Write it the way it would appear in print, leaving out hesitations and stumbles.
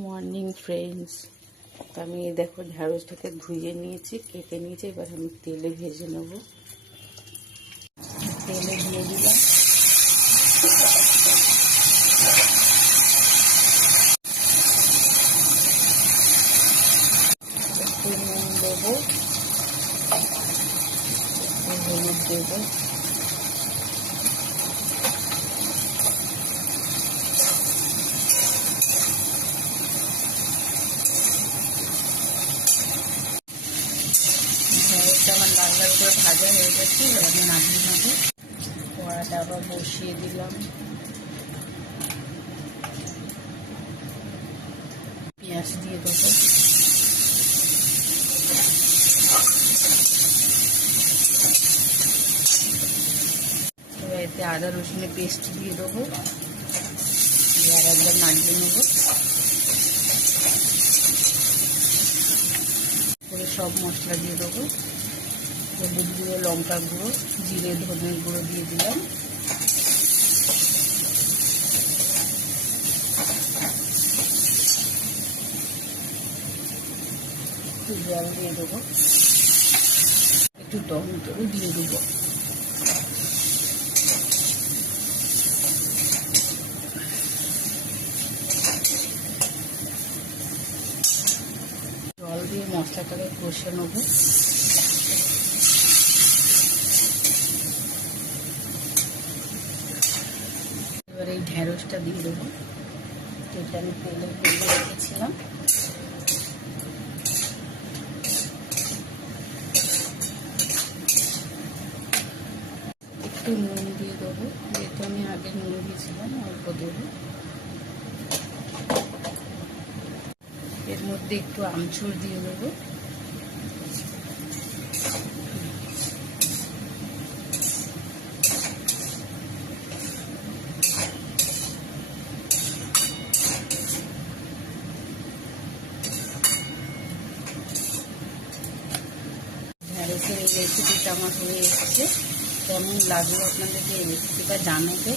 Morning friends. আমি দেখো ঢ্যাঁড়সটাকে ধুয়ে নিয়েছি, কেটে নিয়েছি। এবার আমি তেলে ভেজে নেব। তেলে দিয়ে দিলাম একটু নুন দেবো, একটু হলুদ দেবো, ঢ্যাঁড়সটা আমার লাল লাল করে ভাজা হয়ে গেছে। এবার আমি নামিয়ে নেবো। কড়াটা আবার বসিয়ে দিলাম, পেঁয়াজ দিয়ে দেবো, এবার এতে আদা রসুনের পেস্ট দিয়ে দেবো, আর একবার নাড়িয়ে নেবো। করে সব মশলা দিয়ে দেবো, হলুদ গুঁড়ো, লঙ্কা গুঁড়ো, জিরে ধনের গুঁড়ো দিয়ে দিলাম। একটু জল দিয়ে দেবো, একটু টমেটো দিয়ে দেবো। জল দিয়ে মশলাটাকে কষে নেবো। এবার এই ঢ্যাঁড়সটা দিয়ে দেবো, যেটা আমি তেলে ভেজে রেখেছিলাম। একটু নুন দিয়ে দেবো, যেহেতু আমি আগে নুন দিয়েছিলাম, অল্প দেবো। এর মধ্যে একটু আমচুর দিয়ে দেবো, ঢ্যাঁড়সের এই রেসিপিটা আমার হয়ে এসেছে। কেমন লাগলো আপনাদেরকে এই রেসিপিটা জানাবে।